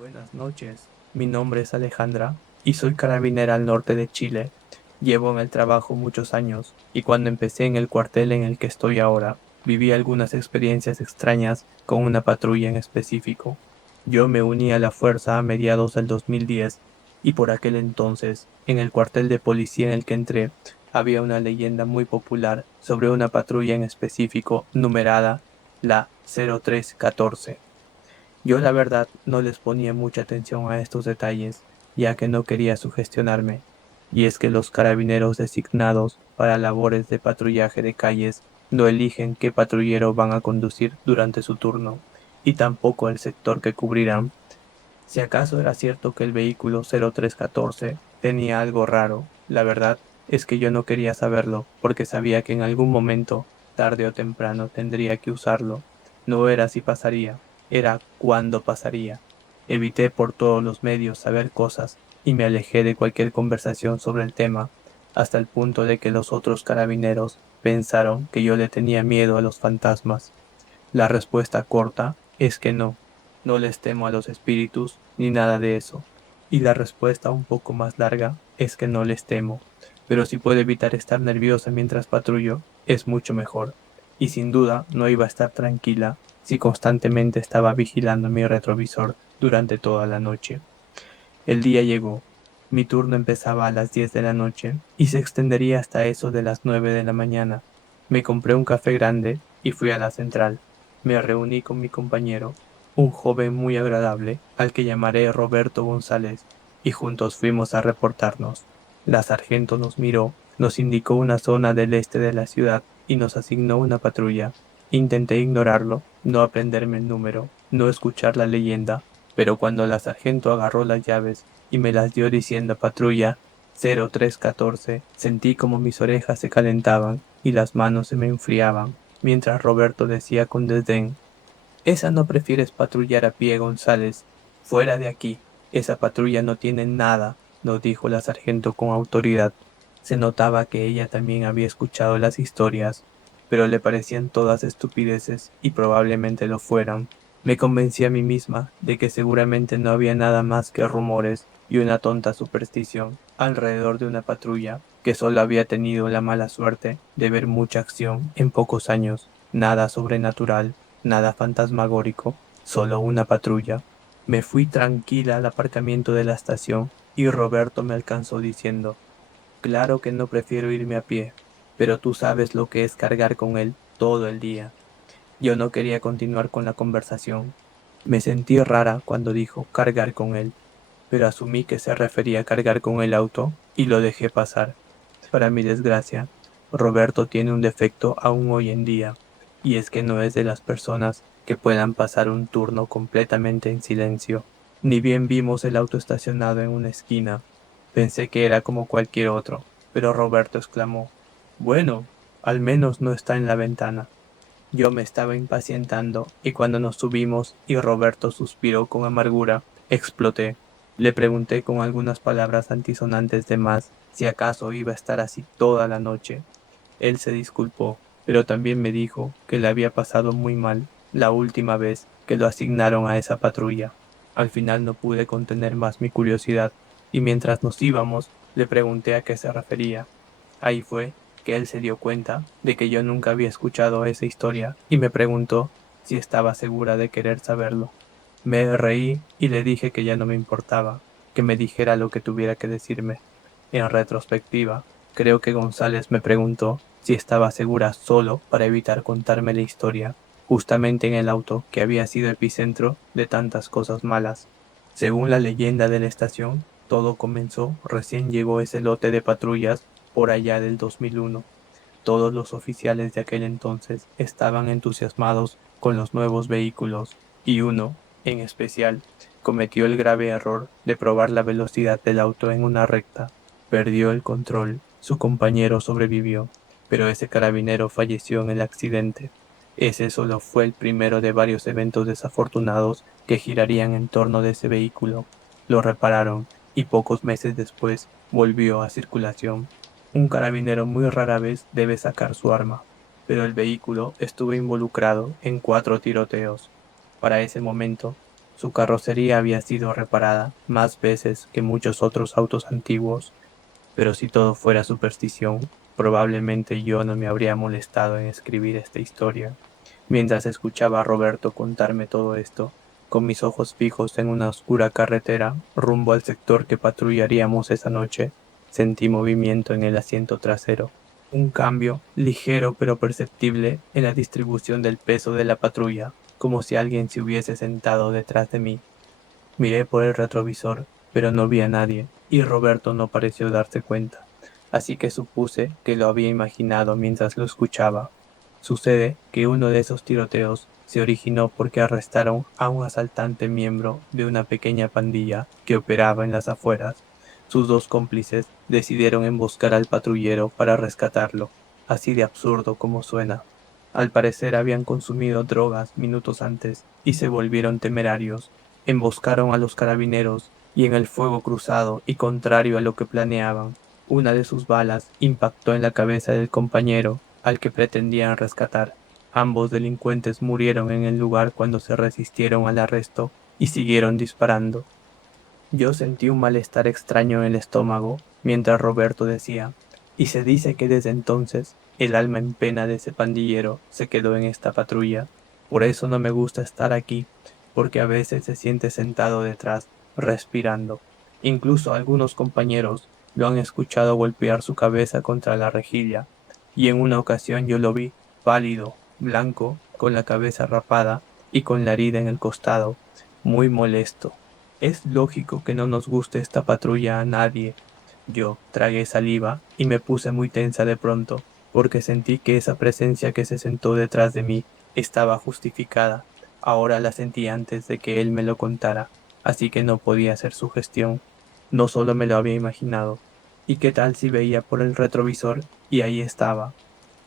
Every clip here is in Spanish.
Buenas noches, mi nombre es Alejandra y soy carabinera al norte de Chile. Llevo en el trabajo muchos años y cuando empecé en el cuartel en el que estoy ahora, viví algunas experiencias extrañas con una patrulla en específico. Yo me uní a la fuerza a mediados del 2010 y por aquel entonces, en el cuartel de policía en el que entré, había una leyenda muy popular sobre una patrulla en específico numerada la 0314. Yo la verdad no les ponía mucha atención a estos detalles, ya que no quería sugestionarme, y es que los carabineros designados para labores de patrullaje de calles no eligen qué patrullero van a conducir durante su turno, y tampoco el sector que cubrirán. Si acaso era cierto que el vehículo 0314 tenía algo raro, la verdad es que yo no quería saberlo, porque sabía que en algún momento, tarde o temprano, tendría que usarlo. No era si pasaría, era cuándo pasaría. Evité por todos los medios saber cosas y me alejé de cualquier conversación sobre el tema, hasta el punto de que los otros carabineros pensaron que yo le tenía miedo a los fantasmas. La respuesta corta es que no, no les temo a los espíritus ni nada de eso. Y la respuesta un poco más larga es que no les temo, pero si puedo evitar estar nerviosa mientras patrullo, es mucho mejor. Y sin duda no iba a estar tranquila si constantemente estaba vigilando mi retrovisor durante toda la noche. El día llegó. Mi turno empezaba a las 10 de la noche y se extendería hasta eso de las 9 de la mañana. Me compré un café grande y fui a la central. Me reuní con mi compañero, un joven muy agradable, al que llamaré Roberto González, y juntos fuimos a reportarnos. La sargento nos miró, nos indicó una zona del este de la ciudad y nos asignó una patrulla. Intenté ignorarlo, no aprenderme el número, no escuchar la leyenda, pero cuando la sargento agarró las llaves y me las dio diciendo patrulla 0314, sentí como mis orejas se calentaban y las manos se me enfriaban, mientras Roberto decía con desdén: esa no prefieres patrullar a pie, González. Fuera de aquí. Esa patrulla no tiene nada, nos dijo la sargento con autoridad. Se notaba que ella también había escuchado las historias, pero le parecían todas estupideces y probablemente lo fueran. Me convencí a mí misma de que seguramente no había nada más que rumores y una tonta superstición alrededor de una patrulla que solo había tenido la mala suerte de ver mucha acción en pocos años, nada sobrenatural. Nada fantasmagórico, solo una patrulla. Me fui tranquila al aparcamiento de la estación y Roberto me alcanzó diciendo: claro que no prefiero irme a pie, pero tú sabes lo que es cargar con él todo el día. Yo no quería continuar con la conversación. Me sentí rara cuando dijo cargar con él, pero asumí que se refería a cargar con el auto y lo dejé pasar. Para mi desgracia, Roberto tiene un defecto aún hoy en día, y es que no es de las personas que puedan pasar un turno completamente en silencio. Ni bien vimos el auto estacionado en una esquina, pensé que era como cualquier otro, pero Roberto exclamó: bueno, al menos no está en la ventana. Yo me estaba impacientando y cuando nos subimos y Roberto suspiró con amargura, exploté. Le pregunté con algunas palabras antisonantes de más si acaso iba a estar así toda la noche. Él se disculpó, pero también me dijo que le había pasado muy mal la última vez que lo asignaron a esa patrulla. Al final no pude contener más mi curiosidad, y mientras nos íbamos, le pregunté a qué se refería. Ahí fue que él se dio cuenta de que yo nunca había escuchado esa historia y me preguntó si estaba segura de querer saberlo. Me reí y le dije que ya no me importaba, que me dijera lo que tuviera que decirme. En retrospectiva, creo que González me preguntó si estaba segura solo para evitar contarme la historia, justamente en el auto que había sido epicentro de tantas cosas malas. Según la leyenda de la estación, todo comenzó recién llegó ese lote de patrullas por allá del 2001. Todos los oficiales de aquel entonces estaban entusiasmados con los nuevos vehículos, y uno, en especial, cometió el grave error de probar la velocidad del auto en una recta. Perdió el control, su compañero sobrevivió, pero ese carabinero falleció en el accidente. Ese solo fue el primero de varios eventos desafortunados que girarían en torno de ese vehículo. Lo repararon y pocos meses después volvió a circulación. Un carabinero muy rara vez debe sacar su arma, pero el vehículo estuvo involucrado en 4 tiroteos. Para ese momento, Su carrocería había sido reparada más veces que muchos otros autos antiguos, pero si todo fuera superstición, probablemente yo no me habría molestado en escribir esta historia. Mientras escuchaba a Roberto contarme todo esto, con mis ojos fijos en una oscura carretera rumbo al sector que patrullaríamos esa noche, sentí movimiento en el asiento trasero. Un cambio, ligero pero perceptible, en la distribución del peso de la patrulla, como si alguien se hubiese sentado detrás de mí. Miré por el retrovisor, pero no vi a nadie, y Roberto no pareció darse cuenta, así que supuse que lo había imaginado mientras lo escuchaba. Sucede que uno de esos tiroteos se originó porque arrestaron a un asaltante miembro de una pequeña pandilla que operaba en las afueras. Sus dos cómplices decidieron emboscar al patrullero para rescatarlo, así de absurdo como suena. Al parecer habían consumido drogas minutos antes y se volvieron temerarios. Emboscaron a los carabineros y en el fuego cruzado y contrario a lo que planeaban, una de sus balas impactó en la cabeza del compañero al que pretendían rescatar. Ambos delincuentes murieron en el lugar cuando se resistieron al arresto y siguieron disparando. Yo sentí un malestar extraño en el estómago mientras Roberto decía, y se dice que desde entonces el alma en pena de ese pandillero se quedó en esta patrulla. Por eso no me gusta estar aquí, porque a veces se siente sentado detrás, respirando. Incluso algunos compañeros lo han escuchado golpear su cabeza contra la rejilla, y en una ocasión yo lo vi, pálido, blanco, con la cabeza rapada y con la herida en el costado, muy molesto. Es lógico que no nos guste esta patrulla a nadie. Yo tragué saliva y me puse muy tensa de pronto, porque sentí que esa presencia que se sentó detrás de mí estaba justificada. Ahora la sentí antes de que él me lo contara, así que no podía ser su gestión. No solo me lo había imaginado. ¿Y qué tal si veía por el retrovisor y ahí estaba?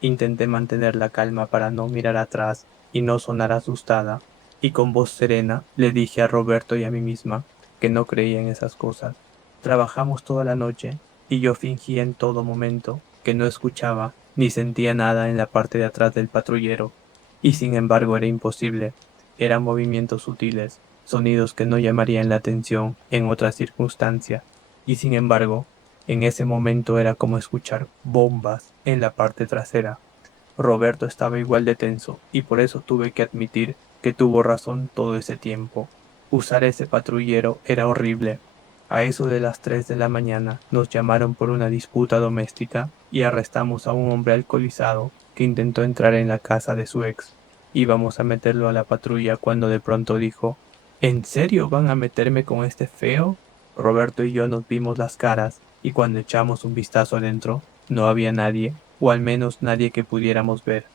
Intenté mantener la calma para no mirar atrás y no sonar asustada, y con voz serena le dije a Roberto y a mí misma que no creía en esas cosas. Trabajamos toda la noche y yo fingía en todo momento que no escuchaba ni sentía nada en la parte de atrás del patrullero, y sin embargo era imposible. Eran movimientos sutiles, sonidos que no llamarían la atención en otra circunstancia, y sin embargo, en ese momento era como escuchar bombas en la parte trasera. Roberto estaba igual de tenso, y por eso tuve que admitir que tuvo razón todo ese tiempo. Usar ese patrullero era horrible. A eso de las 3 de la mañana nos llamaron por una disputa doméstica y arrestamos a un hombre alcoholizado que intentó entrar en la casa de su ex. Íbamos a meterlo a la patrulla cuando de pronto dijo, ¿En serio van a meterme con este feo? Roberto y yo nos vimos las caras y cuando echamos un vistazo adentro, no había nadie, o al menos nadie que pudiéramos ver.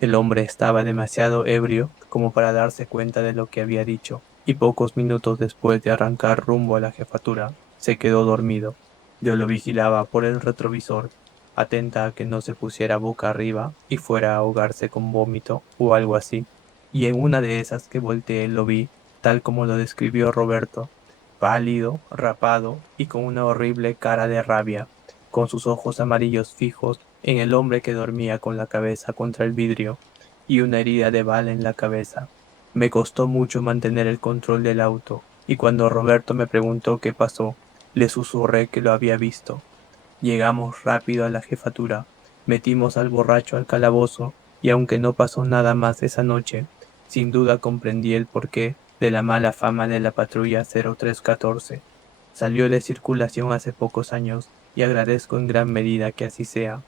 El hombre estaba demasiado ebrio como para darse cuenta de lo que había dicho, y pocos minutos después de arrancar rumbo a la jefatura, se quedó dormido. Yo lo vigilaba por el retrovisor, atenta a que no se pusiera boca arriba y fuera a ahogarse con vómito o algo así. Y en una de esas que volteé lo vi, tal como lo describió Roberto, pálido, rapado y con una horrible cara de rabia, con sus ojos amarillos fijos en el hombre que dormía con la cabeza contra el vidrio y una herida de bala en la cabeza. Me costó mucho mantener el control del auto, y cuando Roberto me preguntó qué pasó, le susurré que lo había visto. Llegamos rápido a la jefatura, metimos al borracho al calabozo, y aunque no pasó nada más esa noche, sin duda comprendí el porqué de la mala fama de la patrulla 0314. Salió de circulación hace pocos años y agradezco en gran medida que así sea.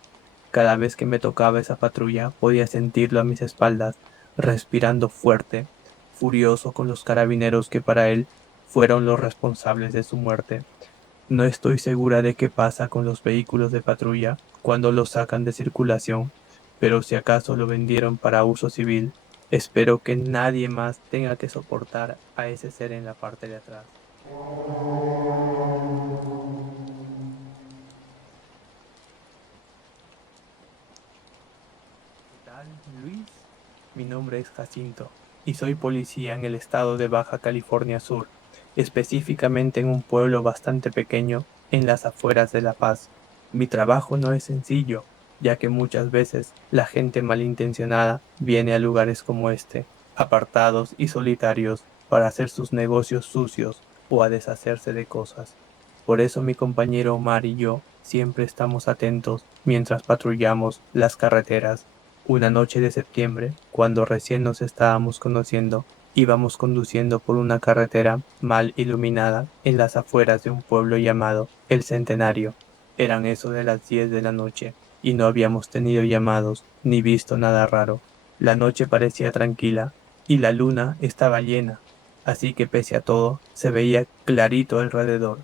Cada vez que me tocaba esa patrulla podía sentirlo a mis espaldas, respirando fuerte, furioso con los carabineros que para él fueron los responsables de su muerte. No estoy segura de qué pasa con los vehículos de patrulla cuando los sacan de circulación, pero si acaso lo vendieron para uso civil, espero que nadie más tenga que soportar a ese ser en la parte de atrás. ¿Qué tal, Luis? Mi nombre es Jacinto y soy policía en el estado de Baja California Sur, específicamente en un pueblo bastante pequeño en las afueras de La Paz. Mi trabajo no es sencillo, ya que muchas veces la gente malintencionada viene a lugares como este, apartados y solitarios, para hacer sus negocios sucios o a deshacerse de cosas. Por eso mi compañero Omar y yo siempre estamos atentos mientras patrullamos las carreteras. Una noche de septiembre, cuando recién nos estábamos conociendo, íbamos conduciendo por una carretera mal iluminada en las afueras de un pueblo llamado El Centenario. Eran eso de las 10 de la noche, y no habíamos tenido llamados ni visto nada raro. La noche parecía tranquila, y la luna estaba llena, así que pese a todo, se veía clarito alrededor.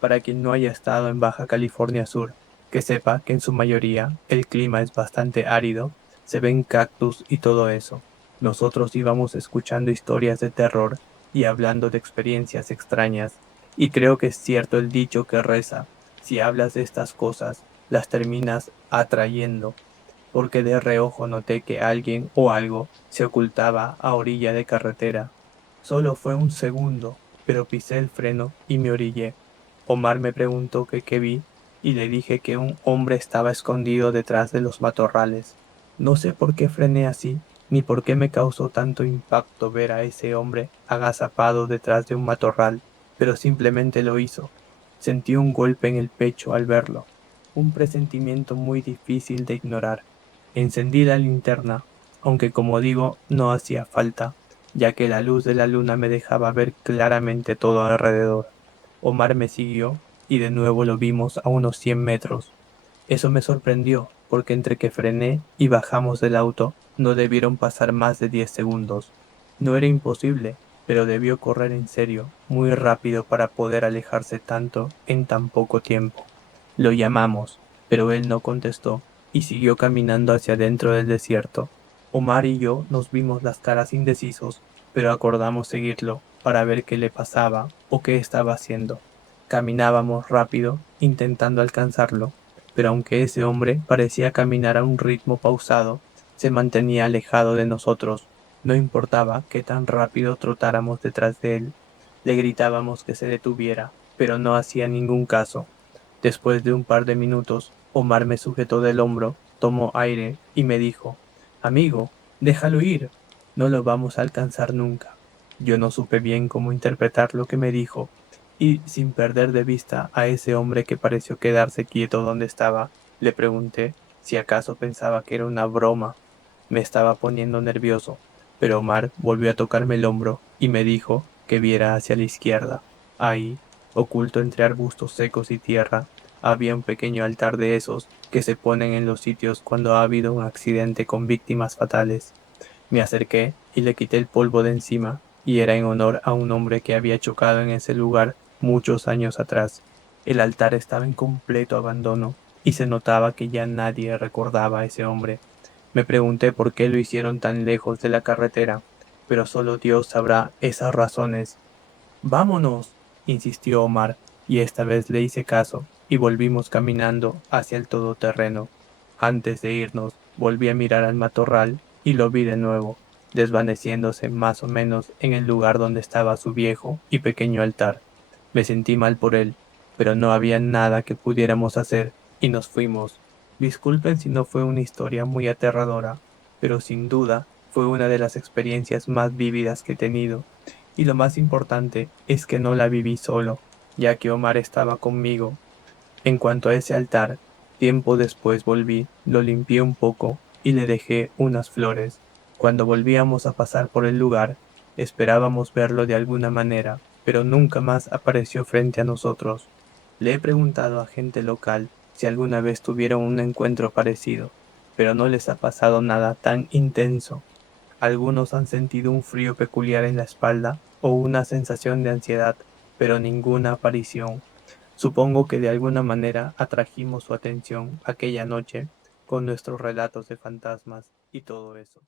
Para quien no haya estado en Baja California Sur, que sepa que en su mayoría el clima es bastante árido, se ven cactus y todo eso. Nosotros íbamos escuchando historias de terror y hablando de experiencias extrañas, y creo que es cierto el dicho que reza, si hablas de estas cosas, las terminas atrayendo, porque de reojo noté que alguien o algo se ocultaba a orilla de carretera. Solo fue un segundo, pero pisé el freno y me orillé. Omar me preguntó que qué vi y le dije que un hombre estaba escondido detrás de los matorrales. No sé por qué frené así, ni por qué me causó tanto impacto ver a ese hombre agazapado detrás de un matorral, pero simplemente lo hizo. Sentí un golpe en el pecho al verlo, un presentimiento muy difícil de ignorar. Encendí la linterna, aunque como digo, no hacía falta, ya que la luz de la luna me dejaba ver claramente todo alrededor. Omar me siguió y de nuevo lo vimos a unos 100 metros. Eso me sorprendió, porque entre que frené y bajamos del auto no debieron pasar más de 10 segundos. No era imposible, pero debió correr en serio, muy rápido para poder alejarse tanto en tan poco tiempo. Lo llamamos, pero él no contestó y siguió caminando hacia dentro del desierto. Omar y yo nos vimos las caras indecisos, pero acordamos seguirlo para ver qué le pasaba o qué estaba haciendo. Caminábamos rápido, intentando alcanzarlo, pero aunque ese hombre parecía caminar a un ritmo pausado, se mantenía alejado de nosotros. No importaba qué tan rápido trotáramos detrás de él. Le gritábamos que se detuviera, pero no hacía ningún caso. Después de un par de minutos, Omar me sujetó del hombro, tomó aire y me dijo, Amigo, déjalo ir, no lo vamos a alcanzar nunca. Yo no supe bien cómo interpretar lo que me dijo, y sin perder de vista a ese hombre que pareció quedarse quieto donde estaba, le pregunté si acaso pensaba que era una broma. Me estaba poniendo nervioso, pero Omar volvió a tocarme el hombro y me dijo que viera hacia la izquierda. Ahí, oculto entre arbustos secos y tierra, había un pequeño altar de esos que se ponen en los sitios cuando ha habido un accidente con víctimas fatales. Me acerqué y le quité el polvo de encima, y era en honor a un hombre que había chocado en ese lugar muchos años atrás. El altar estaba en completo abandono, y se notaba que ya nadie recordaba a ese hombre. Me pregunté por qué lo hicieron tan lejos de la carretera, pero solo Dios sabrá esas razones. Vámonos, insistió Omar, y esta vez le hice caso, y volvimos caminando hacia el todoterreno. Antes de irnos, volví a mirar al matorral y lo vi de nuevo, desvaneciéndose más o menos en el lugar donde estaba su viejo y pequeño altar. Me sentí mal por él, pero no había nada que pudiéramos hacer, y nos fuimos. Disculpen si no fue una historia muy aterradora, pero sin duda fue una de las experiencias más vívidas que he tenido. Y lo más importante es que no la viví solo, ya que Omar estaba conmigo. En cuanto a ese altar, tiempo después volví, lo limpié un poco y le dejé unas flores. Cuando volvíamos a pasar por el lugar, esperábamos verlo de alguna manera, pero nunca más apareció frente a nosotros. Le he preguntado a gente local si alguna vez tuvieron un encuentro parecido, pero no les ha pasado nada tan intenso. Algunos han sentido un frío peculiar en la espalda o una sensación de ansiedad, pero ninguna aparición. Supongo que de alguna manera atrajimos su atención aquella noche con nuestros relatos de fantasmas y todo eso.